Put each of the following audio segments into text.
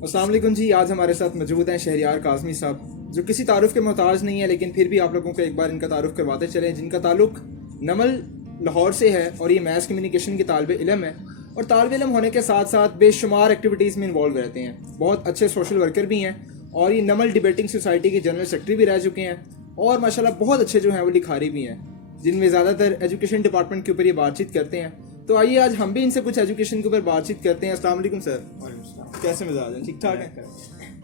अस्सलाम वालेकुम जी। आज हमारे साथ मौजूद हैं शहरियार काज़मी साहब, जो किसी तारुफ के मोहताज नहीं है, लेकिन फिर भी आप लोगों को एक बार इनका तारुफ करवाते चलें। जिनका ताल्लुक नमल लाहौर से है और ये मैथ कम्युनिकेशन के तालिब इलम है, और तालिब इलम होने के साथ साथ बेशुमार एक्टिविटीज़ में इन्वॉल्व रहते हैं। बहुत अच्छे सोशल वर्कर भी हैं और ये नमल डिबेटिंग सोसाइटी के जनरल सेक्रेटरी भी रह चुके हैं, और माशाल्लाह बहुत अच्छे जो हैं वो लिखारी भी हैं, जिनमें ज़्यादातर एजुकेशन डिपार्टमेंट के ऊपर ये बातचीत करते हैं। तो आइए आज हम भी इनसे कुछ एजुकेशन के ऊपर बातचीत करते हैं। अस्सलाम वालेकुम सर। कैसे मिजाज हैं? ठीक ठाक है।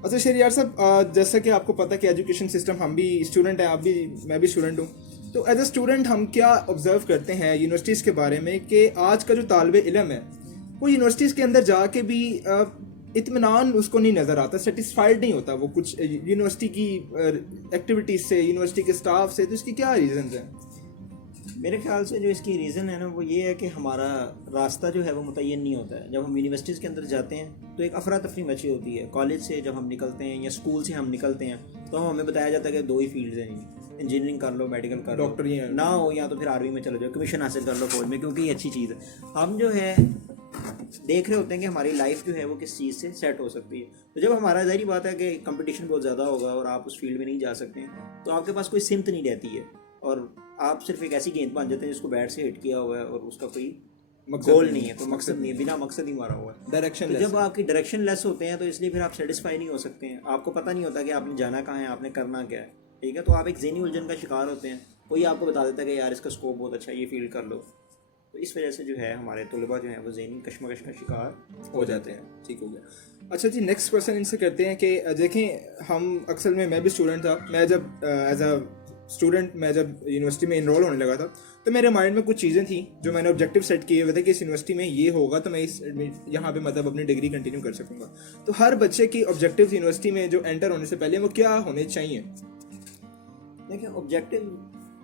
अच्छा शहरियार साहब, जैसा कि आपको पता है कि एजुकेशन सिस्टम, हम भी स्टूडेंट हैं, आप भी, मैं भी स्टूडेंट हूँ, तो एज ए स्टूडेंट हम क्या ऑब्जर्व करते हैं यूनिवर्सिटीज़ के बारे में कि आज का जो तालिब इलम है वो यूनिवर्सिटीज़ के अंदर जाके भी इत्मीनान उसको नहीं नज़र आता, सेटिस्फाइड नहीं होता वो कुछ यूनिवर्सिटी की एक्टिविटीज़ से, यूनिवर्सिटी के स्टाफ से। तो इसकी क्या रीज़न हैं? मेरे ख्याल से जो इसकी रीज़न है ना वो ये है कि हमारा रास्ता जो है वो मुतय्यन नहीं होता है। जब हम यूनिवर्सिटीज़ के अंदर जाते हैं तो एक अफरा तफरी मची होती है। कॉलेज से जब हम निकलते हैं या स्कूल से हम निकलते हैं तो हमें बताया जाता है कि दो ही फील्ड्स हैं, इंजीनियरिंग कर लो, मेडिकल कर लो, डॉक्टर ही ना हो, या तो फिर आर्मी में चले जाओ, कमीशन हासिल कर लो फौज में, क्योंकि ये अच्छी चीज़ है। हम जो है देख रहे होते हैं कि हमारी लाइफ जो है वो किस चीज़ से सेट हो सकती है। तो जब हमारा ज़ाहिर बात है कि कंपटीशन बहुत ज़्यादा होगा और आप उस फील्ड में नहीं जा सकते हैं, तो आपके पास कोई सिमत नहीं रहती है और आप सिर्फ एक ऐसी गेंद बन जाते हैं जिसको बैट से हिट किया हुआ है और उसका कोई गोल नहीं है, कोई मकसद नहीं है, बिना मकसद ही मारा हुआ है। डायरेक्शन तो जब आपकी डायरेक्शन लेस होते हैं तो इसलिए फिर आप सेटिस्फाई नहीं हो सकते हैं। आपको पता नहीं होता कि आपने जाना कहाँ है, आपने करना क्या है, ठीक है। तो आप एक ज़हनी उलझन का शिकार होते हैं। कोई आपको बता देता है कि यार इसका स्कोप बहुत अच्छा है, ये फील्ड कर लो। तो इस वजह से जो है हमारे तलबा जो है वो ज़हनी कशमकश का शिकार हो जाते हैं। ठीक हो गया। अच्छा जी, नेक्स्ट क्वेश्चन इनसे करते हैं कि देखें, हम अक्सर में, मैं भी स्टूडेंट था, मैं जब एज अ स्टूडेंट मैं जब यूनिवर्सिटी में इनरोल होने लगा था तो मेरे माइंड में कुछ चीज़ें थी जो मैंने ऑब्जेक्टिव सेट किए हुए थे कि इस यूनिवर्सिटी में ये होगा तो मैं इस यहाँ पे मतलब अपनी डिग्री कंटिन्यू कर सकूँगा। तो हर बच्चे की ऑब्जेक्टिव यूनिवर्सिटी में जो एंटर होने से पहले वो क्या होने चाहिए? देखिए, ऑब्जेक्टिव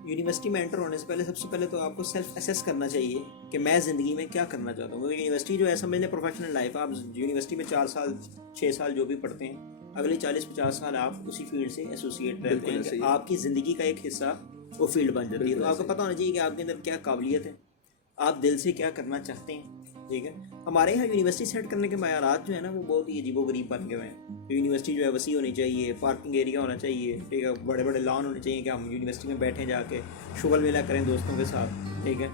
यूनिवर्सिटी में एंटर होने से पहले सबसे पहले तो आपको सेल्फ असेस करना चाहिए कि मैं ज़िंदगी में क्या करना चाहता हूँ। यूनिवर्सिटी जो है समझ लें प्रोफेशनल लाइफ। आप यूनिवर्सिटी में 4 साल 6 साल जो भी पढ़ते हैं, अगले 40-50 साल आप उसी फील्ड से एसोसिएट रहते हैं कि आपकी ज़िंदगी का एक हिस्सा वो फील्ड बन जाती है। तो आपको पता होना चाहिए कि आपके अंदर क्या काबिलियत है, आप दिल से क्या करना चाहते हैं, ठीक है। हमारे यहाँ यूनिवर्सिटी सेट करने के मायारात जो है ना वो बहुत ही अजीबोगरीब बन गए हैं। तो यूनिवर्सिटी जो है वसी होनी चाहिए, पार्किंग एरिया होना चाहिए, ठीक है, बड़े बड़े लॉन होने चाहिए कि हम यूनिवर्सिटी में बैठें जाके शुगल मेला करें दोस्तों के साथ, ठीक है।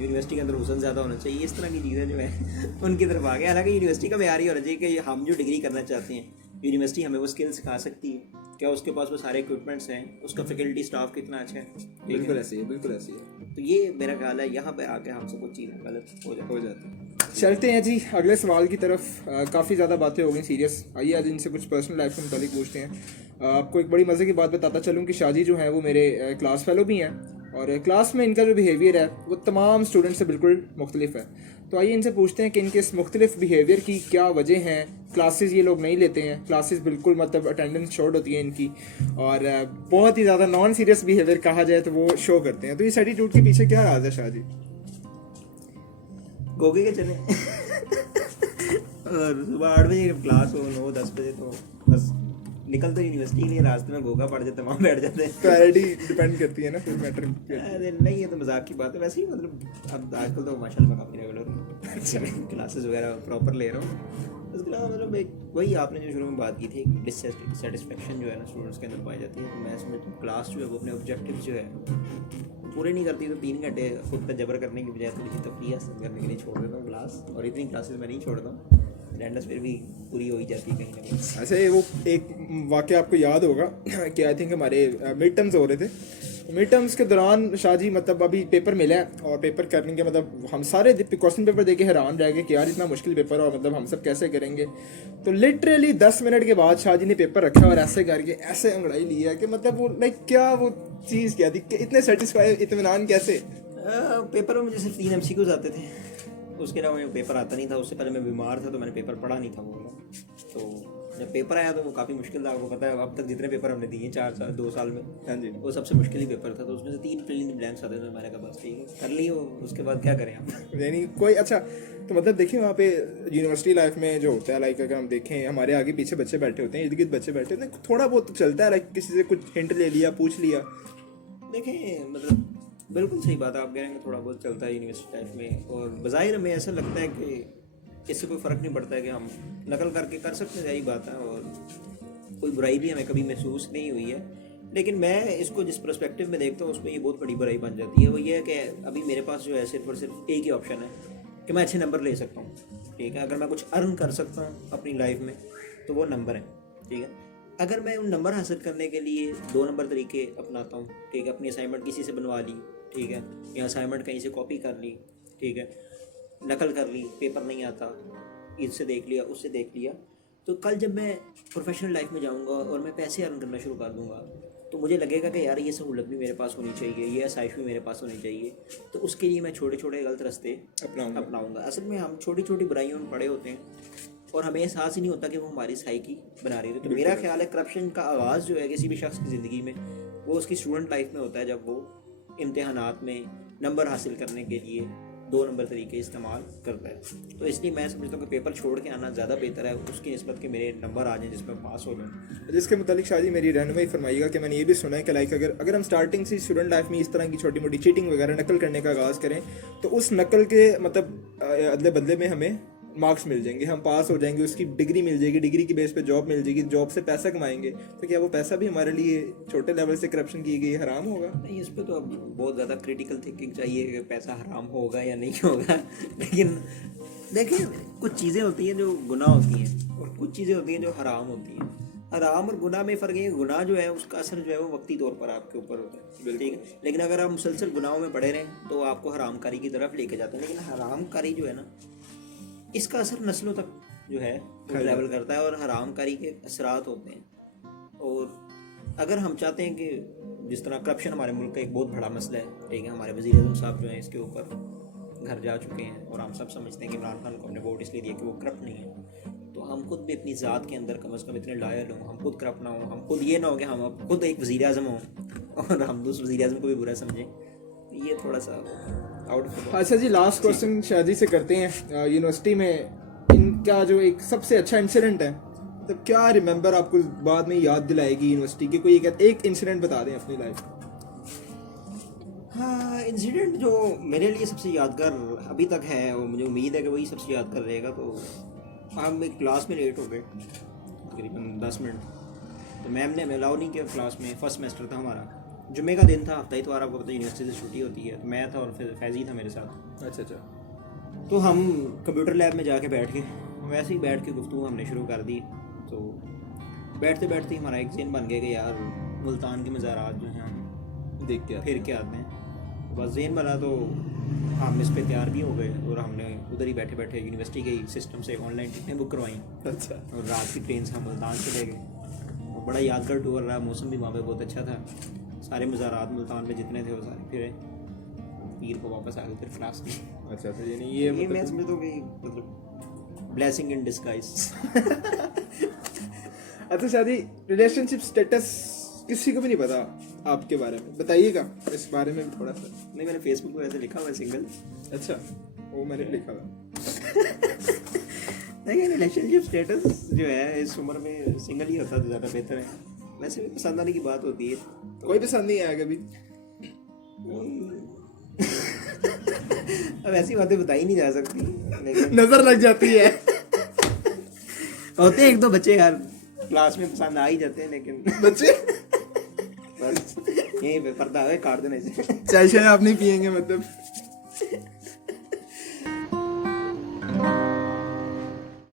यूनिवर्सिटी के अंदर हुसन ज़्यादा होना चाहिए, इस तरह की चीज़ें जो है उनकी तरफ आ गए। हालांकि यूनिवर्सिटी का म्यार ही होना चाहिए कि हम जो डिग्री करना चाहते हैं यूनिवर्सिटी हमें वो स्किल सिखा सकती है, क्या उसके पास वो सारे इक्विपमेंट्स हैं, उसका फैकल्टी स्टाफ कितना अच्छा है। बिल्कुल ऐसे ही है, बिल्कुल ऐसे ही है। तो ये मेरा ख्याल है, यहाँ पे आके हमसे कुछ चीज़ें गलत हो जाती है। चलते हैं जी अगले सवाल की तरफ। काफ़ी ज़्यादा बातें हो गई सीरियस। आइए आज इनसे कुछ पर्सनल लाइफ के मुताबिक पूछते हैं। आपको एक बड़ी मज़े की बात बताता चलूँ कि शाजी जो हैं वो मेरे क्लास फेलो भी हैं, और क्लास में इनका जो बिहेवियर है वो तमाम स्टूडेंट से बिल्कुल मुख्तलिफ है। तो आइए इनसे पूछते हैं कि इनके इस मुख्तलिफ बिहेवियर की क्या वजह हैं। क्लासेस ये लोग नहीं लेते हैं, क्लासेस बिल्कुल मतलब अटेंडेंस शॉर्ट होती है इनकी, और बहुत ही ज़्यादा नॉन सीरियस बिहेवियर कहा जाए तो वो शो करते हैं। तो इस एटीट्यूड के पीछे क्या राज है शाजी? गोगे के चले और सुबह 8 बजे क्लास हो, 9-10 बजे तो बस निकल तो यूनिवर्सिटी के लिए रास्ते में गोगा पड़ जाता है, वहाँ बैठ जाते हैं। प्रायोरिटी डिपेंड करती है ना फिर मैटर। अरे नहीं, ये तो मजाक की बात है। वैसे ही मतलब अब आजकल तो माशाल्लाह मैं काफ़ी रेगुलर क्लासेस वगैरह प्रॉपर ले रहा हूँ। उसके अलावा मतलब एक वही आपने जो शुरू में बात की थी, डिससेटिस्फेक्शन जो है ना स्टूडेंट्स के अंदर पाई जाती है। तो मैं समझता हूँ क्लास जो है वो अपने ऑब्जेक्टिव जो है पूरे नहीं करती, तो 3 घंटे खुद पर जबर करने की बजाय थोड़ी सी तफरीह करने के लिए छोड़ देता हूँ क्लास। और इतनी क्लासेस मैं नहीं छोड़ता हूँ, अटेंडेंस फिर भी पूरी हो ही जाती है कहीं ना कहीं। ऐसे वो एक वाक़या आपको याद होगा कि आई थिंक हमारे मिड टर्म्स हो रहे थे। मिड टर्म्स के दौरान शाहजी मतलब अभी पेपर मिला है, और पेपर करने के मतलब हम सारे क्वेश्चन पेपर देके हैरान रह गए कि यार इतना मुश्किल पेपर और मतलब हम सब कैसे करेंगे। तो लिटरली 10 मिनट के बाद शाहजी ने पेपर रखा और ऐसे करके ऐसे अंगड़ाई लिया कि मतलब वो लाइक क्या वो चीज़ क्या थी, इतने सेटिस्फाई, इत्मीनान कैसे? पेपर में मुझे सिर्फ 3 MCQs आते थे, उसके अलावा मुझे पेपर आता नहीं था। उससे पहले मैं बीमार था तो मैंने पेपर पढ़ा नहीं था वो वाला। तो जब पेपर आया तो वो काफ़ी मुश्किल था। आपको पता है अब तक जितने पेपर हमने दिए 2 साल में, हाँ जी, वो सबसे मुश्किल ही पेपर था। तो उसमें से 3 फिल इन द ब्लैंक्स आते थे। मैंने कहा बस ठीक है कर लियो, उसके बाद क्या करें आप। यानी कोई अच्छा, तो मतलब देखिए वहाँ पे यूनिवर्सिटी लाइफ में जो होता है, लाइक अगर हम देखें हमारे आगे पीछे बच्चे बैठे होते हैं, इर्द गिर्द बच्चे बैठे होते हैं, थोड़ा बहुत तो चलता है, लाइक किसी से कुछ हिंट ले लिया, पूछ लिया। देखें मतलब बिल्कुल सही बात है, आप कह रहे हैं कि थोड़ा बहुत चलता है यूनिवर्सिटी लाइफ में। और बज़ाहिर हमें ऐसा लगता है कि इससे कोई फ़र्क नहीं पड़ता है कि हम नकल करके कर सकते हैं, यही बात है, और कोई बुराई भी हमें कभी महसूस नहीं हुई है। लेकिन मैं इसको जिस पर्सपेक्टिव में देखता हूँ उसमें ये बहुत बड़ी बुराई बन जाती है। वो ये है कि अभी मेरे पास जो है सिर्फ और सिर्फ एक ही ऑप्शन है कि मैं अच्छे नंबर ले सकता हूँ, ठीक है। अगर मैं कुछ अर्न कर सकता हूँ अपनी लाइफ में तो वो नंबर है, ठीक है। अगर मैं उन नंबर हासिल करने के लिए 2 नंबर तरीके अपनाता हूँ, ठीक है। अपनी असाइनमेंट किसी से बनवा ली, ठीक है, या असाइनमेंट कहीं से कॉपी कर ली, ठीक है, नकल कर ली, पेपर नहीं आता, इससे देख लिया, उससे देख लिया, तो कल जब मैं प्रोफेशनल लाइफ में जाऊंगा और मैं पैसे अर्न करना शुरू कर दूंगा तो मुझे लगेगा कि यार ये सहूलत भी मेरे पास होनी चाहिए, ये आसाइश भी मेरे पास होनी चाहिए। तो उसके लिए मैं छोटे छोटे गलत रास्ते अपनाऊंगा। असल में हम छोटी छोटी बुराइयों में पड़े होते हैं और हमें एहसास ही नहीं होता कि वो हमारी सहाय की बना रही है। तो मेरा ख्याल है करप्शन का आगाज़ जो है किसी भी शख्स की ज़िंदगी में वो उसकी स्टूडेंट लाइफ में होता है, जब वो इम्तिहानात में नंबर हासिल करने के लिए 2 नंबर तरीके इस्तेमाल करता है। तो इसलिए मैं समझता हूँ कि पेपर छोड़ के आना ज़्यादा बेहतर है उसकी निस्बत के मेरे नंबर आ जाएँ जिसमें पास हो जाऊँ। जिसके मुतालिक शादी मेरी रहनुमाई फरमाइएगा कि मैंने ये भी सुना है कि लाइक अगर हम स्टार्टिंग से स्टूडेंट लाइफ में इस तरह की छोटी मोटी चीटिंग वगैरह नकल करने का आगाज़ करें तो उस नकल के मतलब अदले बदले में हमें मार्क्स मिल जाएंगे, हम पास हो जाएंगे, उसकी डिग्री मिल जाएगी, डिग्री की बेस पे जॉब मिल जाएगी, जॉब से पैसा कमाएंगे, तो क्या वो पैसा भी हमारे लिए छोटे लेवल से करप्शन की गई हराम होगा? नहीं, इस पर तो अब बहुत ज़्यादा क्रिटिकल थिंकिंग चाहिए कि पैसा हराम होगा या नहीं होगा। लेकिन देखिए कुछ चीज़ें होती हैं जो गुनाह होती हैं और कुछ चीज़ें होती हैं जो हराम होती हैं। हराम और गुनाह में फ़र्क है, गुनाह जो है उसका असर जो है वो वक्ती तौर पर आपके ऊपर होता है, ठीक है। लेकिन अगर आप मुसलसल गुनाहों में पड़े रहें तो आपको हरामकारी की तरफ लेके जाते हैं। लेकिन हरामकारी जो है ना इसका असर नस्लों तक जो है ट्रैवल करता है और हरामकारी के असरात होते हैं। और अगर हम चाहते हैं कि जिस तरह करप्शन हमारे मुल्क का एक बहुत बड़ा मसला है, ठीक है, हमारे वज़ीर आज़म साहब जो हैं इसके ऊपर घर जा चुके हैं और हम सब समझते हैं कि इमरान खान को हमने वोट इसलिए दिया कि वो करप्ट नहीं है। तो हम खुद भी अपनी ज़ात के अंदर कम अज़ कम इतने लायल हों, हम खुद करप्ट ना हो, हम खुद ये ना हो कि हम अब खुद एक वज़ीर आज़म हों और हम दूसरे वज़ीर आज़म को भी बुरा समझें। ये थोड़ा सा आउट ऑफ। अच्छा जी, लास्ट क्वेश्चन शादी से करते हैं। यूनिवर्सिटी में इनका जो एक सबसे अच्छा इंसिडेंट है, मतलब क्या रिमेंबर आपको बाद में याद दिलाएगी यूनिवर्सिटी की? कोई एक इंसिडेंट बता दें अपनी लाइफ। हाँ, इंसिडेंट जो मेरे लिए सबसे यादगार अभी तक है और मुझे उम्मीद है कि वही सबसे यादगार रहेगा। तो हम एक क्लास में लेट हो गए तकरीबन 10 मिनट, तो मैम ने हमें अलाउ नहीं किया क्लास में। फर्स्ट सेमेस्टर था हमारा, जुम्मे का दिन था, हफ्ता इतवार आपको पता है यूनिवर्सिटी से छुट्टी होती है। तो मैं था और फिर फैज़ी था मेरे साथ। अच्छा। तो हम कंप्यूटर लैब में जाके बैठ के वैसे ही बैठ के गुफ्तगू हमने शुरू कर दी। तो बैठते बैठते हमारा एक ज़हन बन गया कि यार मुल्तान के मज़ारात जो हैं हम देख के फिर के आते हैं। बस ज़हन बना तो हम इस पे तैयार भी हो गए और हमने उधर ही बैठे बैठे यूनिवर्सिटी के सिस्टम से ऑनलाइन टिकटें बुक करवाई। अच्छा। और रात की ट्रेन से हम मुल्तान चले गए और बड़ा यादगार टूर रहा। मौसम भी वहाँ पे बहुत अच्छा था, सारे मज़ारात मुल्तान में जितने थे वो सारे फिरे, ईद को वापस आ गए फिर क्लास में। अच्छा, तो यानी ये मैं समझता हूँ कि मतलब ब्लेसिंग इन डिस्गाइज। अच्छा शादी, रिलेशनशिप स्टेटस किसी को भी नहीं पता आपके बारे में, बताइएगा इस बारे में भी थोड़ा सा। नहीं, मैंने फेसबुक पे ऐसे लिखा हुआ है सिंगल। अच्छा, वो मैंने लिखा हुआ। देखिए रिलेशनशिप स्टेटस जो है इस उम्र में सिंगल ही होता तो ज़्यादा बेहतर है। वैसे भी पसंद आने की बात होती है, कोई पसंद नहीं आया कभी। अब ऐसी बातें बताई नहीं जा सकती, लेकिन नजर लग जाती है। होते हैं एक दो बच्चे यार क्लास में पसंद आ ही जाते हैं, लेकिन बच्चे बस यहीं पे पर्दा है, काट देना इसे। चाय शाय आप नहीं पियेंगे मतलब?